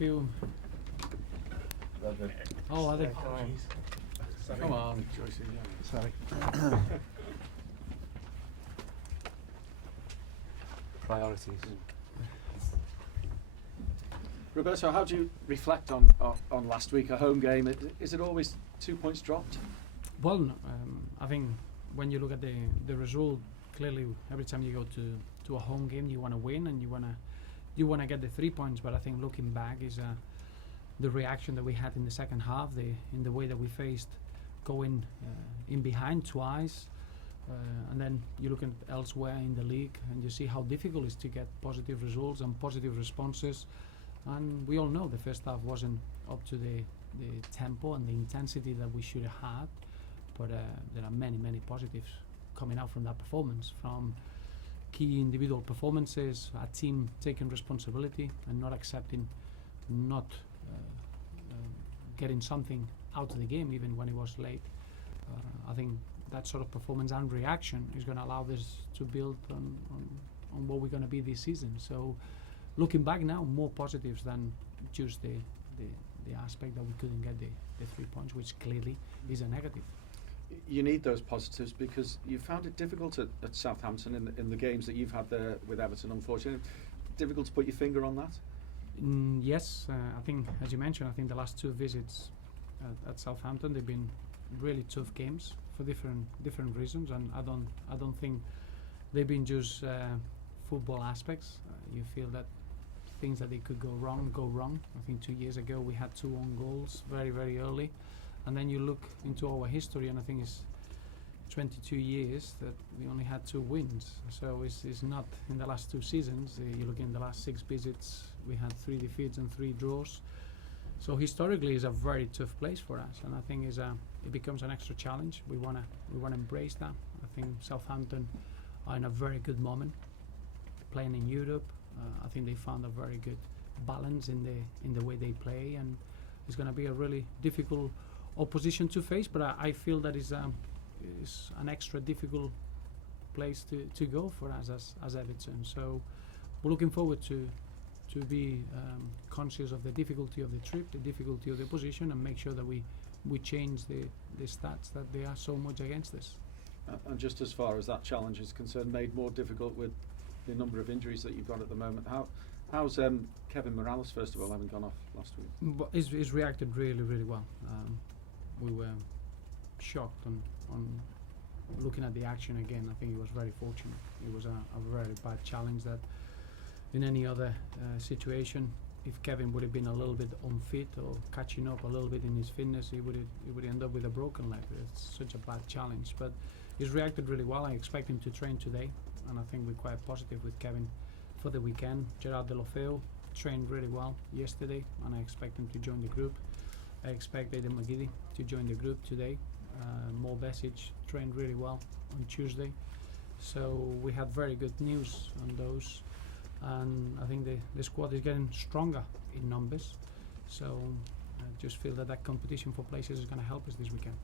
You. Oh, are they? Come on, Joyce. Sorry. Priorities. Roberto, how do you reflect on last week, a home game? Is it always 2 points dropped? Well, I think when you look at the result, clearly every time you go to a home game, you want to win and you want to get the 3 points. But I think looking back is the reaction that we had in the second half, in the way that we faced going in behind twice, and then you look at elsewhere in the league and you see how difficult it is to get positive results and positive responses. And we all know the first half wasn't up to the tempo and the intensity that we should have had, but there are many positives coming out from that performance, from key individual performances, a team taking responsibility and not accepting not getting something out of the game even when it was late. I think that sort of performance and reaction is going to allow us to build on what we're going to be this season. So looking back now, more positives than just the aspect that we couldn't get the 3 points, which clearly is a negative. You need those positives because you found it difficult at Southampton in the games that you've had there with Everton, unfortunately. Difficult to put your finger on that? Yes, I think, as you mentioned, I think the last two visits at Southampton, they've been really tough games for different reasons, and I don't think they've been just football aspects. You feel that things that they could go wrong. I think 2 years ago we had 2 own goals very early, and then you look into our history and I think it's 22 years that we only had 2 wins. So it's not in the last 2 seasons. You look in the last 6 visits, we had 3 defeats and 3 draws. So historically, it's a very tough place for us, and I think it becomes an extra challenge. We wanna embrace that. I think Southampton are in a very good moment, playing in Europe. I think they found a very good balance in the way they play, and it's going to be a really difficult opposition to face. But I feel that is an extra difficult place to go for us as Everton. So we're looking forward to be conscious of the difficulty of the trip, the difficulty of the position, and make sure that we change the stats that they are so much against us. And just as far as that challenge is concerned, made more difficult with the number of injuries that you've got at the moment. How's Kevin Morales, first of all, having gone off last week? But he's reacted really well. We were shocked on looking at the action again. I think he was very fortunate. It was a very bad challenge that in any other situation, if Kevin would have been a little bit unfit or catching up a little bit in his fitness, he would end up with a broken leg. It's such a bad challenge, but he's reacted really well. I expect him to train today, and I think we're quite positive with Kevin for the weekend. Gerard Deulofeu trained really well yesterday, and I expect him to join the group. I expect Aidan McGeady to join the group today. Mo Besic trained really well on Tuesday. So we had very good news on those, and I think the squad is getting stronger in numbers. So I just feel that competition for places is going to help us this weekend.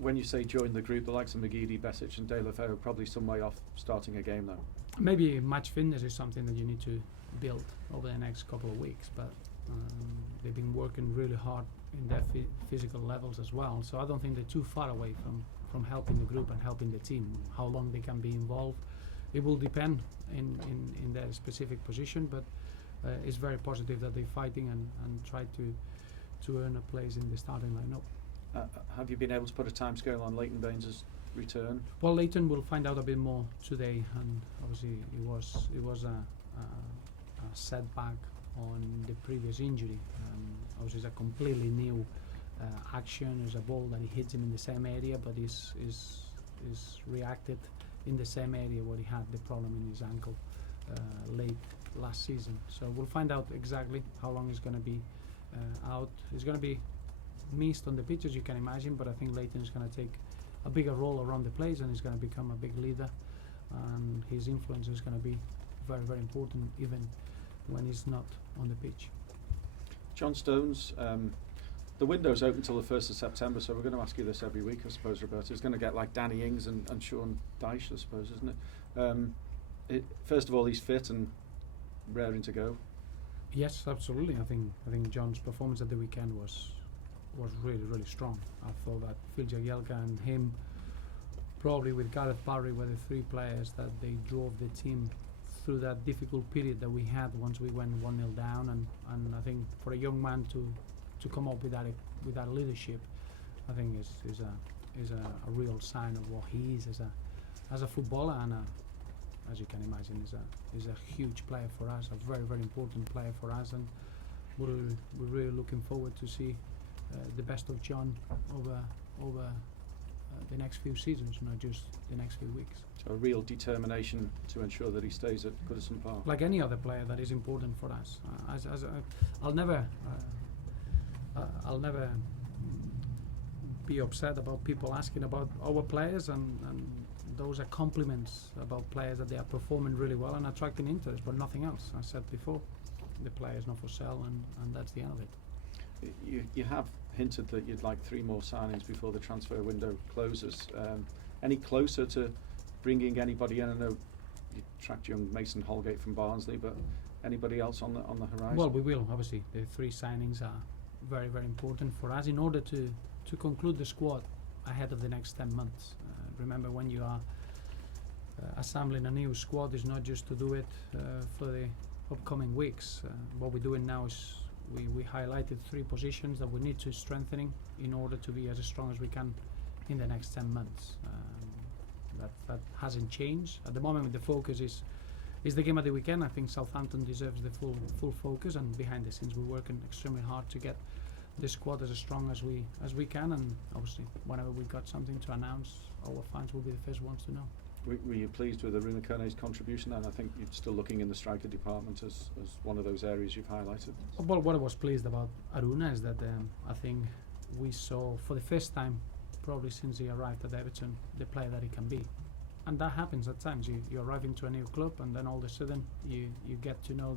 When you say join the group, the likes of McGeady, Besic and Deulofeu are probably some way off starting a game though. Maybe match fitness is something that you need to build over the next couple of weeks, but they've been working really hard in their physical levels as well. So I don't think they're too far away from helping the group and helping the team. How long they can be involved, it will depend in their specific position, but it's very positive that they're fighting and try to earn a place in the starting lineup. Have you been able to put a timescale on Leighton Baines' return? Well, Leighton will find out a bit more today, and obviously it was a setback on the previous injury. Obviously, it's a completely new action. It's a ball that he hits him in the same area, but is reacted in the same area where he had the problem in his ankle late last season. So we'll find out exactly how long he's going to be out. He's going to be missed on the pitch, as you can imagine, but I think Leighton is going to take a bigger role around the place, and he's going to become a big leader, and his influence is going to be very important even when he's not on the pitch. John Stones, the window's open till the 1st of September, so we're going to ask you this every week, I suppose, Roberto. It's going to get like Danny Ings and Sean Dyche, I suppose, isn't it? First of all, he's fit and raring to go. Yes, absolutely. I think John's performance at the weekend was really strong. I thought that Phil Jagielka and him, probably with Gareth Barry, were the three players that they drove the team through that difficult period that we had once we went 1-0 down. And I think for a young man to come up with that leadership, I think is a real sign of what he is as a footballer, and as you can imagine, is a huge player for us, a very important player for us, and we're really looking forward to see the best of John over the next few seasons, not just the next few weeks. So a real determination to ensure that he stays at Goodison Park. Like any other player that is important for us. I'll never be upset about people asking about our players, and those are compliments about players that they are performing really well and attracting interest, but nothing else. I said before, the player is not for sale, and that's the end of it. You have hinted that you'd like 3 more signings before the transfer window closes. Any closer to bringing anybody in? I know you tracked young Mason Holgate from Barnsley, but anybody else on the horizon? Well, we will. Obviously, the 3 signings are very important for us in order to conclude the squad ahead of the next 10 months. Remember, when you are assembling a new squad, is not just to do it for the upcoming weeks. What we're doing now is we highlighted 3 positions that we need to strengthening in order to be as strong as we can in the next 10 months. That hasn't changed. At the moment, the focus is the game of the weekend. I think Southampton deserves the full focus, and behind the scenes we're working extremely hard to get the squad as strong as we can, and obviously whenever we've got something to announce, our fans will be the first ones to know. Were you pleased with Aruna Kone's contribution? And I think you're still looking in the striker department as one of those areas you've highlighted. Well, what I was pleased about Aruna is that I think we saw for the first time, probably since he arrived at Everton, the player that he can be. And that happens at times. You arrive into a new club, and then all of a sudden you get to know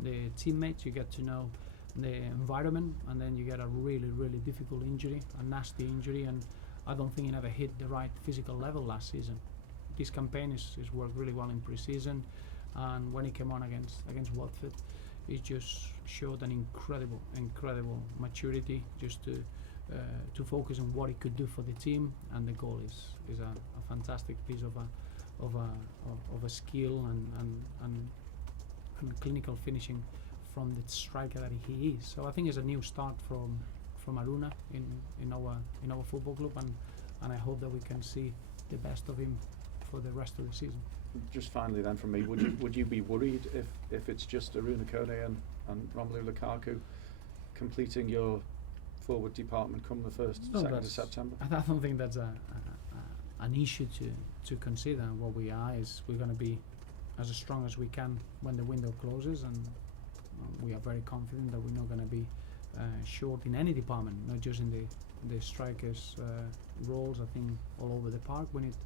the teammates, you get to know the environment, and then you get a really difficult injury, a nasty injury, and I don't think he never hit the right physical level last season. This campaign is worked really well in pre-season, and when he came on against Watford, he just showed an incredible maturity, just to focus on what he could do for the team, and the goal is a fantastic piece of a skill and clinical finishing from the striker that he is. So I think it's a new start from Aruna in our football club, and I hope that we can see the best of him for the rest of the season. Just finally then from me, would you be worried if it's just Aruna Kone and Romelu Lukaku completing your forward department come the 2nd of September? I don't think that's an issue to consider. What we are is we're going to be as strong as we can when the window closes, and we are very confident that we're not going to be short in any department, not just in the strikers' roles. I think all over the park. We need,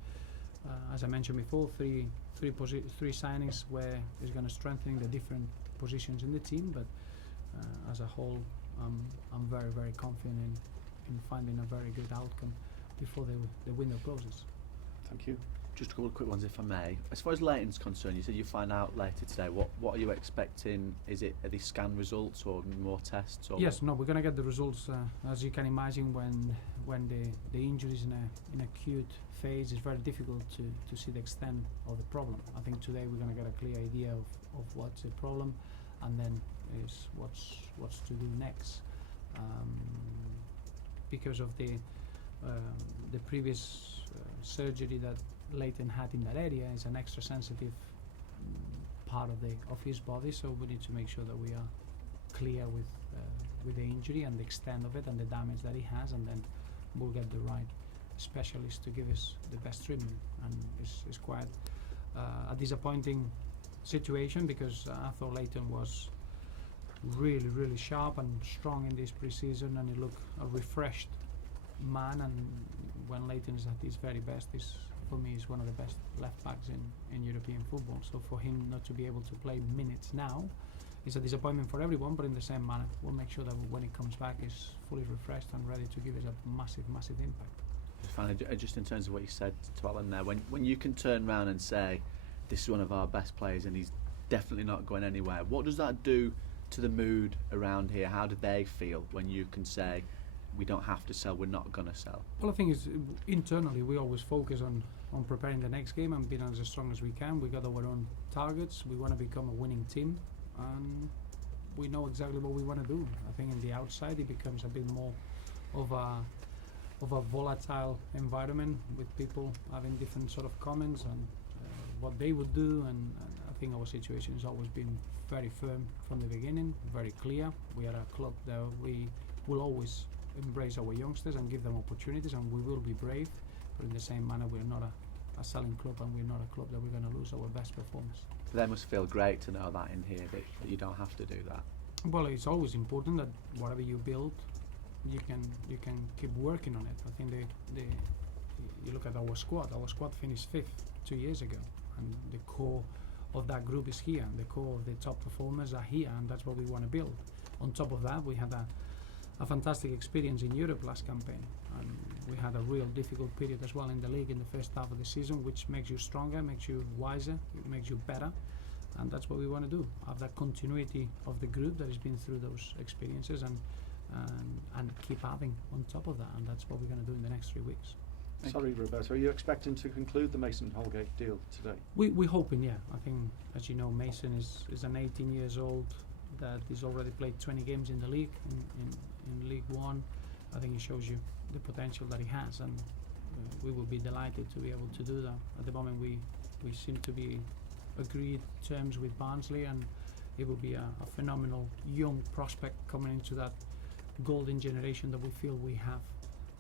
as I mentioned before, three signings where it's going to strengthen the different positions in the team. But as a whole, I'm very confident in finding a very good outcome before the window closes. Thank you. Just a couple of quick ones, if I may. As far as Leighton's concerned, you said you find out later today. What are you expecting? Are these scan results or more tests? Or yes, no, we're going to get the results. As you can imagine, when the injury is in an acute phase, it's very difficult to see the extent of the problem. I think today we're going to get a clear idea of what's the problem, and then is what's to do next. Because of the previous surgery that Leighton had in that area, is an extra sensitive part of his body, so we need to make sure that we are clear with the injury and the extent of it and the damage that he has, and then we'll get the right specialist to give us the best treatment. And it's quite a disappointing situation, because I thought Leighton was really sharp and strong in this pre-season, and he looked a refreshed man, and when Leighton is at his very best, for me is one of the best left backs in European football. So for him not to be able to play minutes now is a disappointment for everyone, but in the same manner we'll make sure that when he comes back he's fully refreshed and ready to give us a massive impact. Finally, just in terms of what you said to Alan there, when you can turn around and say this is one of our best players and he's definitely not going anywhere, what does that do to the mood around here? How do they feel when you can say, we don't have to sell, we're not going to sell? Well, I think is internally we always focus on preparing the next game and being as strong as we can. We got our own targets. We want to become a winning team, and we know exactly what we want to do. I think in the outside it becomes a bit more of a volatile environment with people having different sort of comments on what they would do, and I think our situation has always been very firm from the beginning, very clear. We are a club that we will always embrace our youngsters and give them opportunities, and we will be brave, but in the same manner we're not a selling club, and we're not a club that we're going to lose our best performers. So they must feel great to know that in here, that you don't have to do that. Well, it's always important that whatever you build, you can keep working on it. I think you look at our squad. Our squad finished 5th 2 years ago, and the core of that group is here. The core of the top performers are here, and that's what we want to build. On top of that, we had a fantastic experience in Europe last campaign, and we had a real difficult period as well in the league in the first half of the season, which makes you stronger, makes you wiser, it makes you better, and that's what we want to do. Have that continuity of the group that has been through those experiences, and keep having on top of that, and that's what we're going to do in the next 3 weeks. Sorry, Roberto, are you expecting to conclude the Mason Holgate deal today? We're hoping, yeah. I think, as you know, Mason is an 18 years old that has already played 20 games in the league, in League One. I think it shows you the potential that he has, and we will be delighted to be able to do that. At the moment, we seem to be agreed terms with Barnsley, and it will be a phenomenal young prospect coming into that golden generation that we feel we have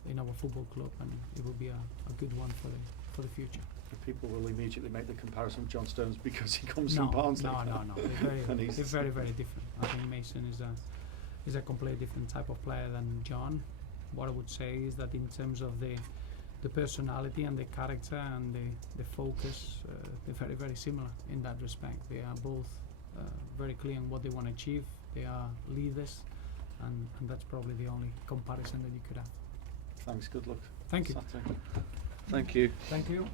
in our football club, and it will be a good one for the future. People will immediately make the comparison with John Stones because he comes from Barnsley. No. They're very, very different. I think Mason is a completely different type of player than John. What I would say is that in terms of the personality and the character and the focus, they're very, very similar in that respect. They are both very clear on what they want to achieve. They are leaders, and that's probably the only comparison that you could have. Thanks, good luck. Thank you. Saturday. Thank you. Thank you.